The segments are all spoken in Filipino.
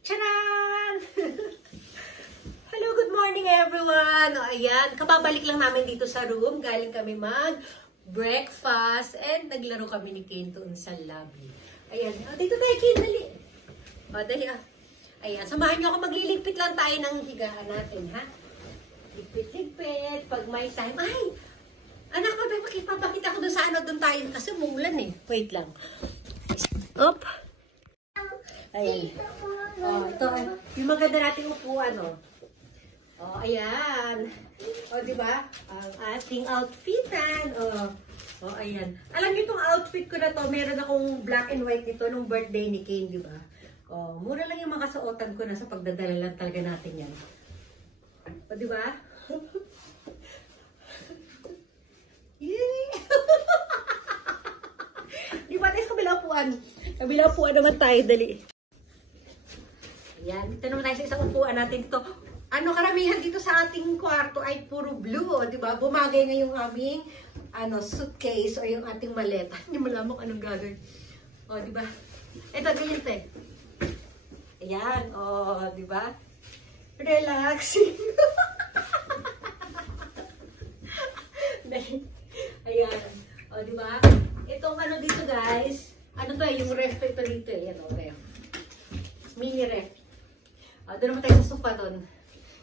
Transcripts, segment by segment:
Charan! Hello, good morning everyone! O, ayan, kababalik lang namin dito sa room. Galing kami mag-breakfast and naglaro kami ni Kane doon sa lobby. Ayan, o, dito tayo Kane, dali. O, dali ah. Ayan, samahan niyo ako, magliligpit lang tayo ng higaan natin, ha? Ligpit-ligpit, pag may time. Ay! Anak, papakita ko doon sa ano, doon tayo. Kasi umulan eh. Wait lang. Op! Ayan. Oh, ito. Yung maganda nating upuan, oh. Oh, ayan. Oh, di ba? Ang ating outfitan. Oh. Oh, ayan. Alam niyo itong outfit ko na to, meron akong black and white nito nung birthday ni Kane, di ba? Oh, mura lang yung mga kasuotan ko na sa pagdadala lang talaga natin yan. Oh, di ba? Yeah! Di ba tayo sa kabilang upuan? Kabilang upuan naman tayo, dali. Ayan, ito naman tayo sa isang upuan natin dito. Ano, karamihan dito sa ating kwarto ay puro blue, oh, di ba? Bumagay na yung aming suitcase o yung ating maleta. Hindi mo lamang anong gagawin. O, di ba? Ito, ganyan te. Ayan, o, di ba? Relaxing. Ayan, o, di ba? Itong ano dito, guys. Ano to, yung ref ito dito, eh. Ayan, o, ref. Mini ref. O, doon naman tayo sa sofa doon.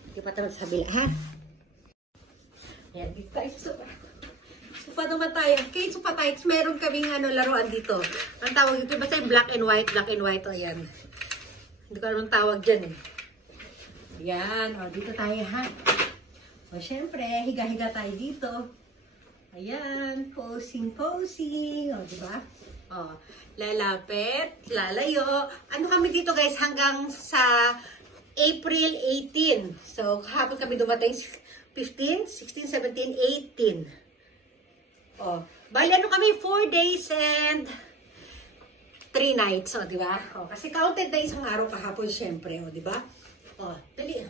Hindi pa tayo sa kabila, ha? Ayan, dito tayo sa sofa. Sofa naman tayo. Okay, sofa tayo. Meron kaming laruan dito. Ang tawag dito, basta yung black and white, o, ayan. Hindi ko alam ang tawag dyan, eh. Ayan, o, dito tayo, ha? O, syempre, higa-higa tayo dito. Ayan, posing. O, diba? O, lalapit, lalayo. Ano kami dito, guys, hanggang sa April 18. So, kahapon kami dumating 15, 16, 17, 18. O, bali ano kami, 4 days and 3 nights, o, diba? O, kasi counted na isang araw kahapon, syempre, o, diba? O, dali.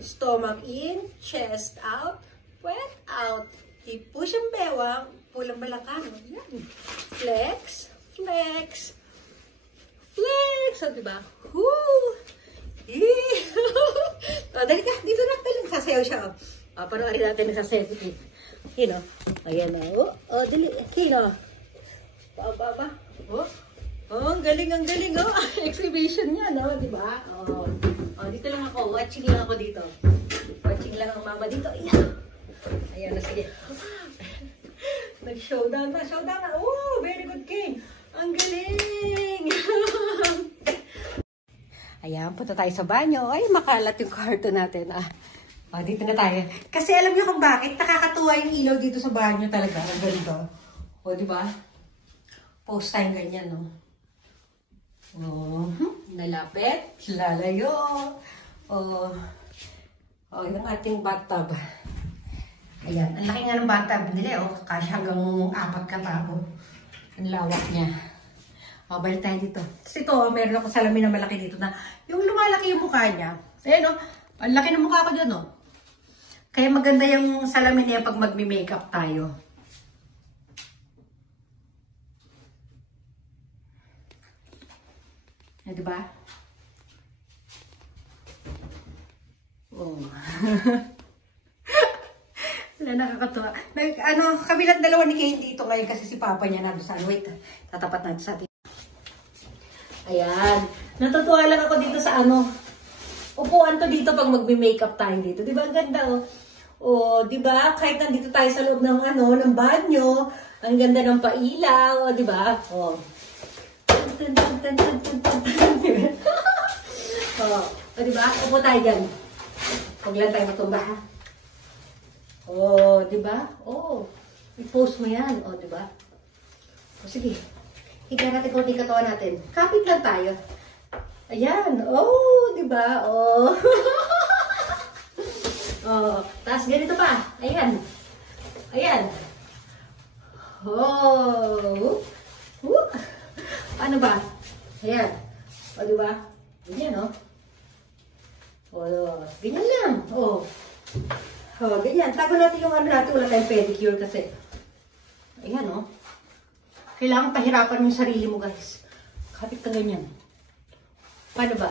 Stomach in, chest out, puwet out. I-push ang bewang, pulang balakang. Yan. Flex, flex, flex. O, diba? Woo! O, dali ka. Dito na tayo. Sasayaw siya. O, panoorin natin nagsasayaw. Yun, o. Ayan, o. O, dali. Yun, o. Ba. O. Oh, ang galing, o. Exhibition yan, o. Diba? O. O, dito lang ako. Watching lang ako dito. Watching lang ang mama dito. Ayan. Ayan na, sige. Nag-showdown na. Oh, very good, King. Ang galing. Ayan, punta tayo sa banyo. Ay, makalat yung kwarto natin. O, dito na tayo. Kasi alam niyo kung bakit nakakatuwa yung ilaw dito sa banyo talaga. Ang ganito. O, diba? Post time ganyan, no? O, nalapit. Lalayo. O, yung ating bathtub. Ayan, ang laki nga ng bathtub nila, oh. Kasi hanggang 4 ka pa, oh. Ang lawak niya. O, balik tayo dito. Kasi ito, meron ako salamin na malaki dito na yung lumalaki yung mukha niya. Ayan, oh. Ang laki ng mukha ko dyan, oh. Kaya maganda yung salamin niya pag magme-makeup tayo. Eh, diba? Oh. Nakakatuwa. Kabilang dalawa ni Kane dito ngayon kasi si Papa niya nandun sa wait. Tatapat natin sa atin. Ayan. Natutuwa lang ako dito sa upuan to dito pag magbe-makeup tayo dito. Di ba ang ganda, oh? Oh, di ba? Kahit nandito tayo sa loob ng ng banyo, ang ganda ng pailaw, oh, di ba? Oh. Oh, di ba? Upo tayo diyan. Huwag lang tayo matumba, ha? Oh, di ba? Oh, i-post mo yan. Oh, di ba? Oh, sige. Higa natin kung di katawan natin. Kapit lang tayo. Ayan. Oh, di ba? Oh. Oh, tapos ganito pa. Ayan. Ayan. Oh. Ano ba? Ayan. O, di ba? Ganyan, oh. Oh, ganyan lang. Oh. Oh, ganyan. Tago natin yung natin. Wala tayong pedicure kasi. Ayan, oh. Kailangan pahirapan yung sarili mo, guys. Kapit ka ganyan. Paano ba?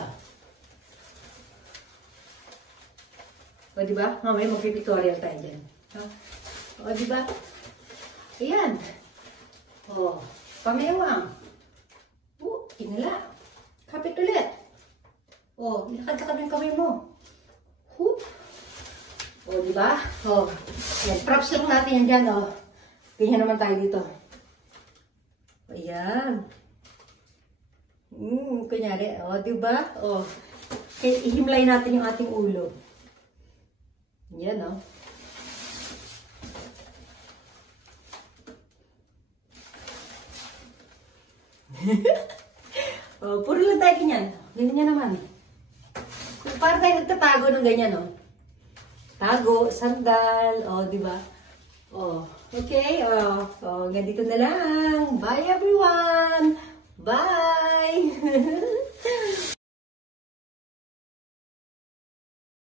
O, di ba? Mamaya mag-pictorial tayo dyan. Ha? O, di ba? Ayan. O, pamewang. O, tinala. Kapit ulit. O, ilakad ka kami kamay mo. Hoop. O, di ba? O, yan. Props lang natin yan dyan, o. Ganyan naman tayo dito. Ayan. Kunyari, o, di ba? O, ihimlay natin yung ating ulo. Yan, o. O, puro lang tayo ganyan. Ganyan naman. Para tayo nagtatago ng ganyan, o. Tago, sandal, o, di ba? O, okay, o, ganito na lang. Bye, everyone! Bye!